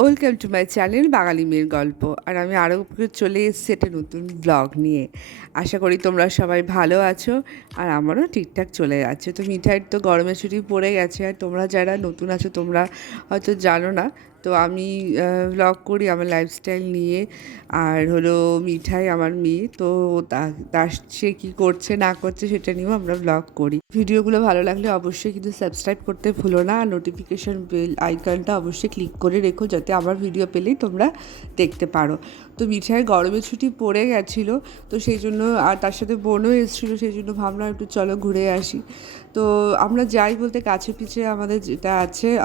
Welcome to my channel Bangali মেয়ের গল্প আর আমি আরও চলে এসেছি একটা নতুন ব্লগ নিয়ে। আশা করি তোমরা সবাই ভালো আছো আর আমারও ঠিকঠাক চলে যাচ্ছে। তো মিঠাইয়ের তো গরমের ছুটি পড়ে গেছে। আর তোমরা যারা নতুন আছো, তোমরা হয়তো জানো না তো আমি ব্লগ করি আমার লাইফস্টাইল নিয়ে। আর হলো মিঠাই আমার মেয়ে, তো তা- সে কী করছে, না করছে সেটা নিয়েও আমরা ব্লগ করি। ভিডিওগুলো ভালো লাগলে অবশ্যই কিন্তু সাবস্ক্রাইব করতে ভুলো না। আর নোটিফিকেশন বেল আইকনটা অবশ্যই ক্লিক করে রেখো, যাতে আমার ভিডিও পেলেই তোমরা দেখতে পারো। তো মিঠাইয়ের গরমের ছুটি পড়ে গেছিল, তো সেই জন্য, আর তার সাথে বোনও এসেছিল, সেই জন্য ভাবলাম একটু চলো ঘুরে আসি। তো আমরা যাই বলতে কাছে পিছে আমাদের যেটা আছে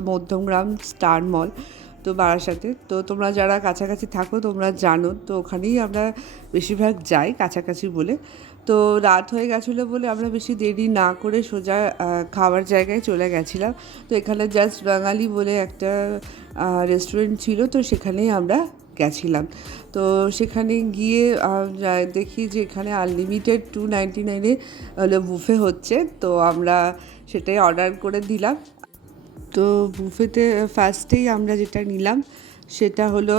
মধ্যমগ্রাম স্টার মল তো বারাসাতে। তো তোমরা যারা কাছাকাছি থাকো, তোমরা জানো, তো ওখানেই আমরা বেশিরভাগ যাই কাছাকাছি বলে। তো রাত হয়ে গেছিল বলে আমরা বেশি দেরি না করে সোজা খাওয়ার জায়গায় চলে গেছিলাম। তো এখানে জাস্ট বাঙালি বলে একটা রেস্টুরেন্ট ছিল, তো সেখানেই আমরা গেছিলাম। তো সেখানে গিয়ে দেখি যে এখানে আনলিমিটেড টু নাইনটি নাইনে বুফে হচ্ছে। তো আমরা সেটাই অর্ডার করে দিলাম। তো বুফেতে ফার্স্টেই আমরা যেটা নিলাম, সেটা হলো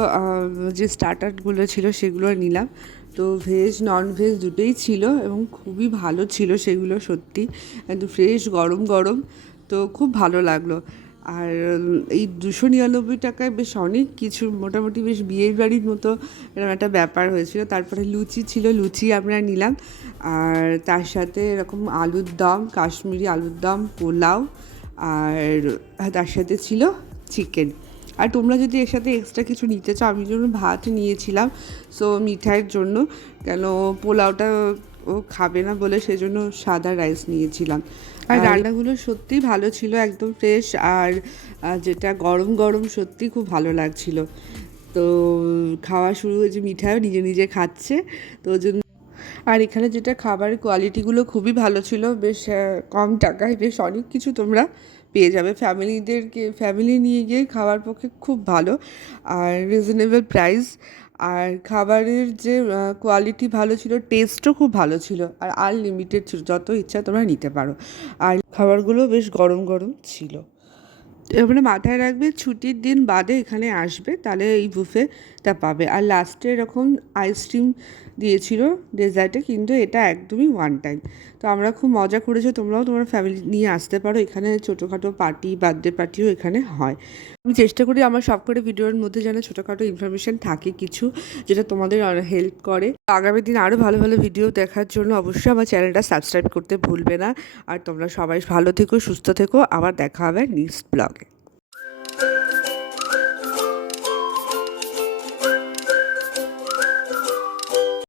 যে স্টার্টারগুলো ছিল সেগুলো নিলাম। তো ভেজ নন ভেজ দুটোই ছিল এবং খুবই ভালো ছিল সেগুলো সত্যি। একদম ফ্রেশ গরম গরম, তো খুব ভালো লাগল। আর এই দুশো নিরানব্বই টাকায় বেশ অনেক কিছু, মোটামুটি বেশ বিয়ের বাড়ির মতো এরকম একটা ব্যাপার হয়েছিল। তারপরে লুচি ছিল, লুচি আমরা নিলাম। আর তার সাথে এরকম আলুর দম, কাশ্মীরি আলুর দম, পোলাও আর তার সাথে ছিল চিকেন আর তোমরা যদি এর সাথে এক্সট্রা কিছু নিতে চাও আমি জন্য ভাত নিয়েছিলাম সো মিঠাইয়ের জন্য কেন পোলাওটা ও খাবে না বলে সেজন্য সাদা রাইস নিয়েছিলাম। আর রান্নাগুলো সত্যিই ভালো ছিল একদম ফ্রেশ আর যেটা গরম গরম সত্যি খুব ভালো লাগছিল। তো খাওয়া শুরু হয়েছে মিঠাইও নিজে নিজে খাচ্ছে তো ওই জন্য আর এখানে যেটা খাবারের কোয়ালিটিগুলো খুবই ভালো ছিল, বেশ কম টাকায় বেশ অনেক কিছু তোমরা পেয়ে যাবে। ফ্যামিলিদেরকে ফ্যামিলি নিয়ে গিয়ে খাওয়ার পক্ষে খুব ভালো আর রিজনেবল প্রাইস আর খাবারের যে কোয়ালিটি ভালো ছিল টেস্টও খুব ভালো ছিল আর আনলিমিটেড ছিল, যত ইচ্ছা তোমরা নিতে পারো। আর খাবারগুলো বেশ গরম গরম ছিল। এবারে মাথায় রাখবে, ছুটির দিন বাদে এখানে আসবে, তাহলে এই বুফেটা পাবে। আর লাস্টে এরকম আইসক্রিম দিয়েছিল ডেজার্টে কিন্তু এটা একদমই ওয়ান টাইম তো আমরা খুব মজা করেছি, তোমরাও তোমার ফ্যামিলি নিয়ে আসতে পারো। এখানে ছোটোখাটো পার্টি বার্থডে পার্টিও এখানে হয়। আমি চেষ্টা করি আমার সব করে ভিডিওর মধ্যে যেন ছোটোখাটো ইনফরমেশান থাকে কিছু, যেটা তোমাদের হেল্প করে। আগামী দিন আরও ভালো ভালো ভিডিও দেখার জন্য অবশ্যই আমার চ্যানেলটা সাবস্ক্রাইব করতে ভুলবে না। আর তোমরা সবাই ভালো থেকো, সুস্থ থেকো। আবার দেখা হবে নেক্সট ব্লগে